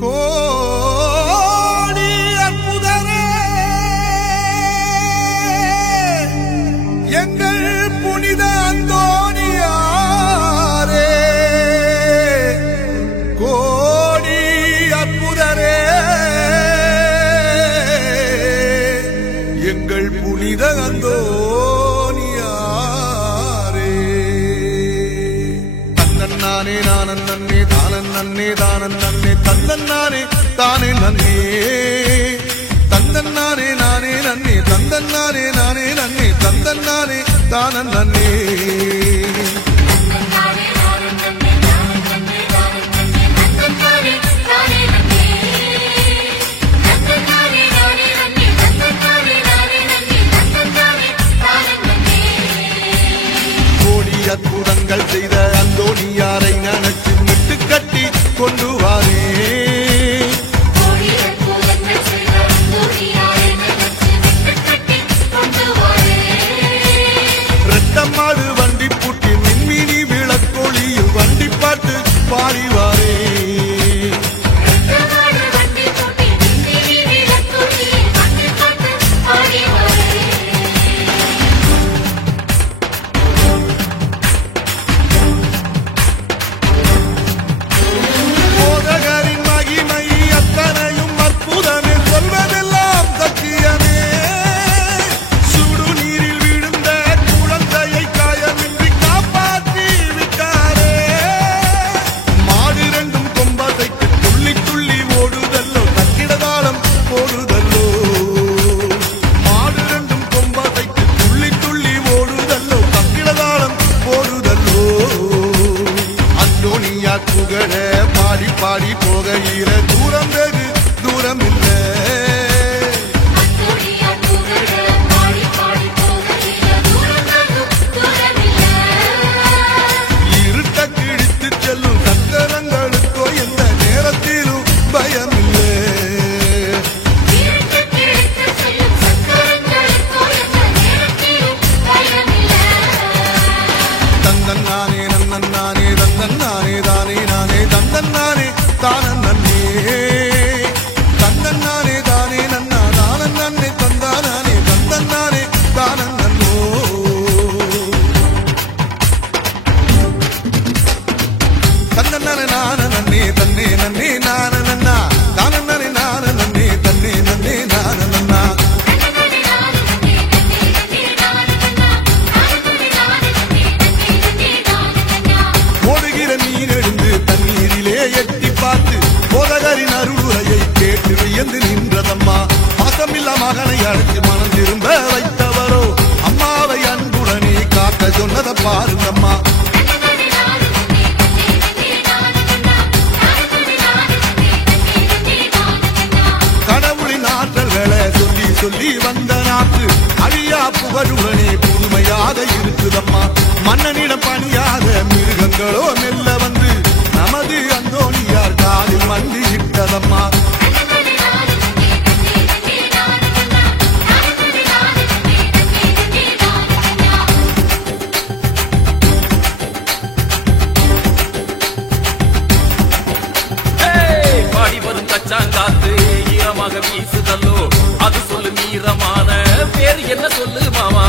கோடி அற்புதரே எங்கள் புனித அந்தோணியாரே, கோடி அற்புதரே எங்கள் புனித அந்தோணியாரே. தன்னன்னானே நானன் நன்னே தானன் நன்னே தானன் நன்னே தந்தன்னானே தானே நன்னே தந்தன்னானே நானே நன்னே தந்தன்னானே நானே நன்னே தந்தன்னானே தானன் நன்னே. கோடி அற்புதங்கள் செய்த அந்தோணியாரை நினைச்சு விட்டு கட்டி கொண்டு வாரே. ரெட்டமாடு வண்டி பூட்டி மின்மினி விளக்கொளியில் வண்டி பாட்டு பாடிவாரே. புகழ பாடி பாடி போகையில தூரம் வெகு தூரம் இல்ல. இருட்ட கிழித்து செல்லும் சக்கரங்களுக்கோ எந்த நேரத்திலும் பயம் இல்லை. தந்தன்னானே நன்னன்னானே தந்தன்னானே தானே நானே தந்தன்னானே தானன் நன்னே தந்தன்னானே தானே நன்னா தானன் நன்னே தந்தானே தந்தன்னானே தானன் நன்னோ. தந்தன்னானே நான நன்னே தன்னே நன்னே நான நன்னா தானன் நன்னே நான நன்னே தன்னே நன்னே நான நன்னா. ஓடுகிற நீர் எழுந்து தண்ணீரிலே எட்டி பார்த்து போதகரின் அருளுரையை கேட்டு வியந்து நின்றதம்மா. பாசமில்ல மகனை அழைத்து மனம் திரும்ப வைத்தவரோ அம்மாவை அன்புடனே காக்க சொன்னதை பாருங்கம்மா. கடவுளின் ஆற்றல்களை சொல்லி சொல்லி வந்த நாட்டு அழியா புகழுடனே புதுமையாக இருக்குதம்மா. மன்னனிடம் பணியாத மிருகங்களோ மெல்ல வந்து நமது அந்தோணியார் காலில் மண்டி இட்டதம்மா. பாடி வரும் கச்சாங்காத்து ஈரமாக வீசுதல்லோ அது சொல்லு மீறமான பேரு என்ன சொல்லு மாமா.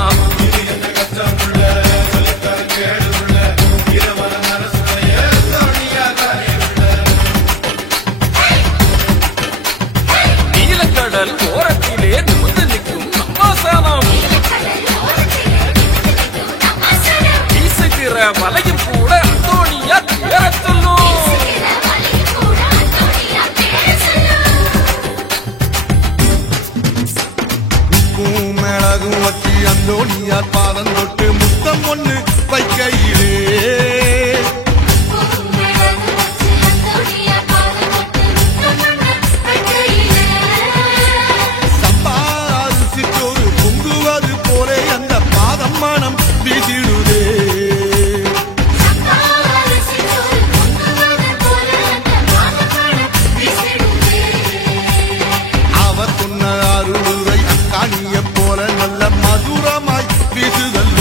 நீலக்கடல் ஓரத்திலே நிமிர்ந்து நிற்கும் நம்மாசனம் வீசுகிற வலையும் கூட அந்தோணியா தேர சொல்லும். மிளகும் வச்சி அந்தோணியார் பாதம் தொட்டு முத்தம் ஒண்ணு வைக்கையிலே சம்பாறு சிற்றோரு பொங்குவது போலே அந்த பாதம் மனம் வீசிடுதே. அவர் சொன்ன அருளுரை அக்காணிய போல நல்ல மதுரமாய் வீசுதல்.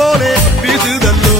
போலே வீசுதல்லோ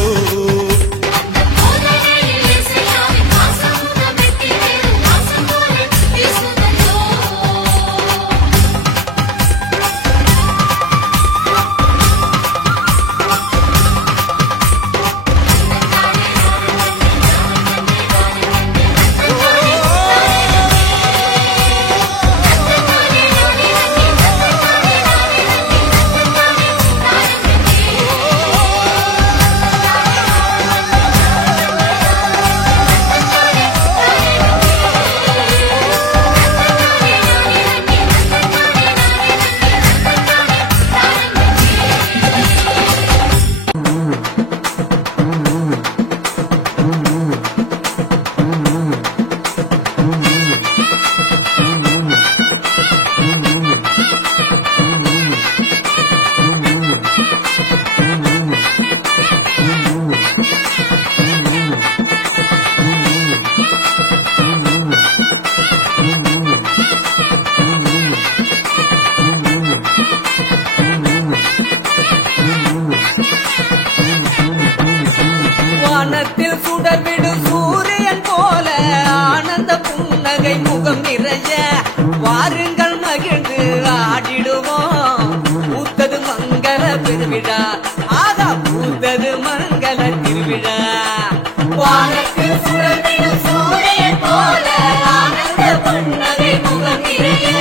வானத்தில் சுடர்விடும் சூரியன் போல ஆனந்த புன்னகை முகம் நிறைய வாருங்கள் மகிழ்ந்து ஆடிடுவோம். பூத்தது மங்கள பெருவிழா, ஆகா பூத்தது மங்கள திருவிழா. வானத்தில் சுடர்விடும் சூரியன் போல ஆனந்த புன்னகை முகம் நிறைய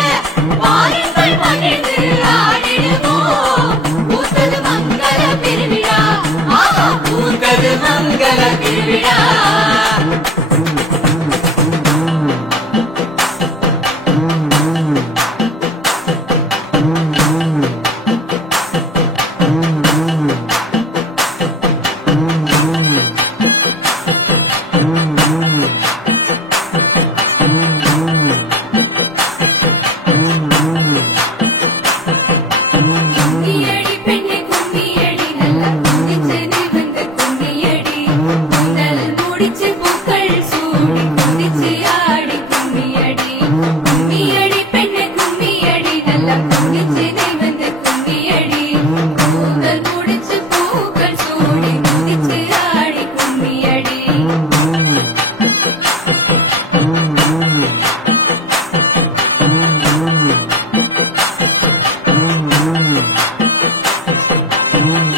வாருங்கள் மகிழ்ந்து ஆடிடுவோம். பூத்தது மங்கள பெருவிழா, ஆகா பூத்தது மங்கள திருவிழா. கும்மியடி பெண்ணே கும்மியடி நல்ல குதிச்சு நீ வந்து கும்மியடி முதல் முடிச்சு பூக்கள் சூடி குதிச்சு ஆடி கும்மியடி கும்மியடி பெண்ணே கும்மியடி நல்ல குதிச்சு நீ வந்து கும்மியடி முதல் முடிச்சு பூக்கள் சூடி குதிச்சு ஆடி கும்மியடி.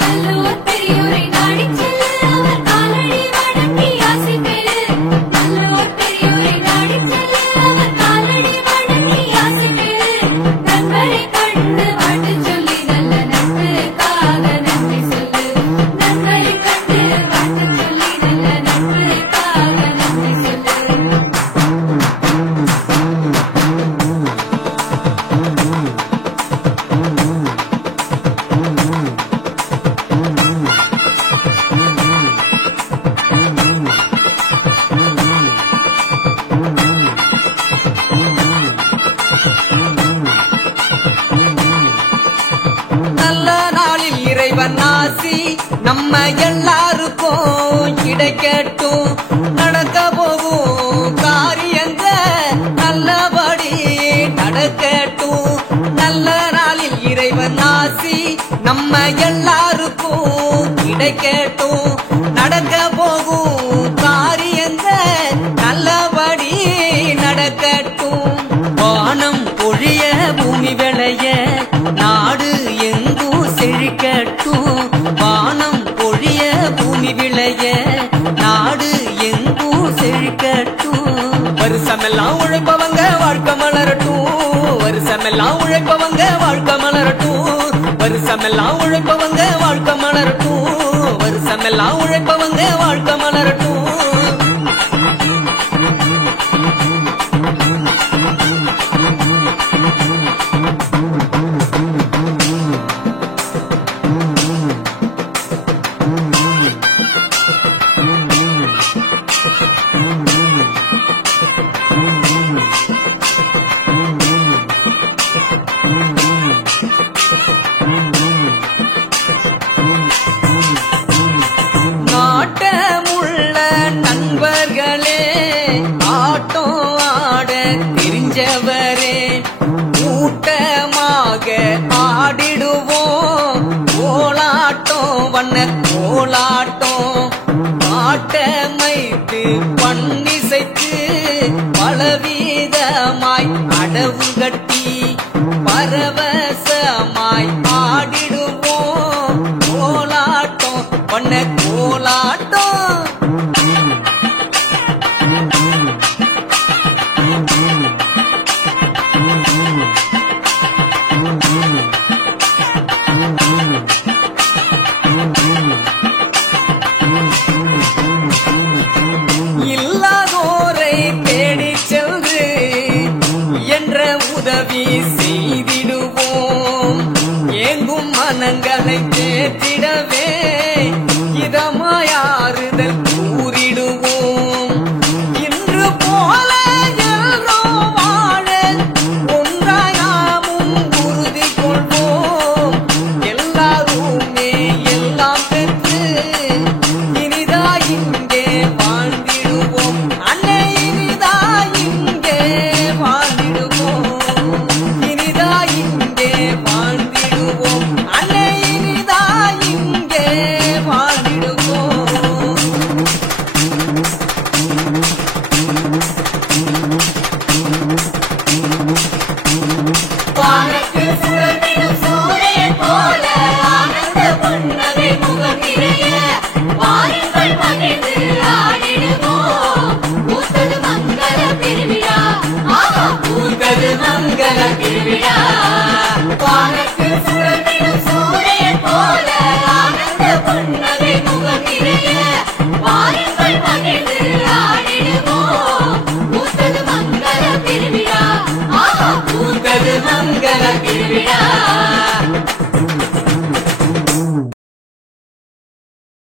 நல்லோர் பெரியோரை நாடிச் செல்லு அவர் காலடி வணங்கி ஆசி பெறு. நல்லோர் பெரியோரை நாடிச் செல்லு அவர் காலடி வணங்கி ஆசி பெறு. நண்பரை கண்டு வாழ்த்து சொல்லி நல்ல நட்புக்காக நன்றி சொல்லு. நண்பரை கண்டு வாழ்த்து சொல்லி நல்ல நட்புக்காக நன்றி சொல்லு. நல்ல நாளில் இறைவன் ஆசி நம்ம எல்லாருக்கும் கிடைக்கட்டும். நடக்க போகும் காரியங்க நல்லபடி நடக்கட்டும். நல்ல நாளில் இறைவன் ஆசி நம்ம எல்லாருக்கும் கிடைக்கட்டும். நடக்க போகும் காரியங்க நல்லபடி நடக்கட்டும். வானம் பொழிய பூமி விளைய நாடு எங்கும் செழிக்கட்டும். வானம் பொழிய பூமி விளைய நாடு எங்கும் செழிக்கட்டும். வருஷமெல்லாம் உழைப்பவங்க வாழ்க்கை மலரட்டும். வருஷமெல்லாம் உழைப்பவங்க வாழ்க்கை மலரட்டும். வருஷமெல்லாம் உழைப்பவங்க வாழ்க்கை மலரட்டும். வருஷமெல்லாம் உழைப்பவங்க வாழ்க்கை மலரட்டும். நாட்டமுள்ள நண்பர்களே, ஆட்டம் ஆட தெரிஞ்சவரே, கூட்டமாக ஆடிடுவோம். கோலாட்டம் பண்ண கோலாட்டம் பாட்டமைத்து பண்ணிசைத்து பலவீதமாய் அடவு கட்டி பரவசமாய் ஆடிடுவோம் கோலாட்டம் பண்ண கோலாட்டம் இல்லாதோரை தேடிச் சென்று என்ற உதவி செய்திடுவோம் ஏங்கும் மனங்களை தேற்றிடவே இதமாயாறுதல் கூறிடுவோம் இன்று போல எல்லோரும் வாழ ஒன்றாயாமும் உறுதி கொள்வோம் எல்லாருமே எல்லாம் பெற்று இனிதா இங்கே வாழ்ந்திடுவோம் அன்னை இனிதா இங்கே வாழ்ந்திடுவோம் இனிதா இங்கே வாழ்ந்திடுவோம் அன்னை இனிதா இங்கே வாழ்ந்திடுவோம் வானத்து சுடர்விடும் சூரியன் போல ஆனந்த புன்னகை முகம் நிறைய வாருங்கள் மகிழ்ந்து ஆடிடுவோம் பூத்தது மங்கள திருவிழா ஆஹா பூத்தது மங்கள திருவிழா வானத்து சுடர்விடும் சூரியன் போல ஆனந்த புன்னகை முகம் நிறைய வாருங்கள் மகிழ்ந்து ஆடிடுவோம் பூத்தது மங்கள திருவிழா ஆஹா பூத்தது மங்கள திருவிழா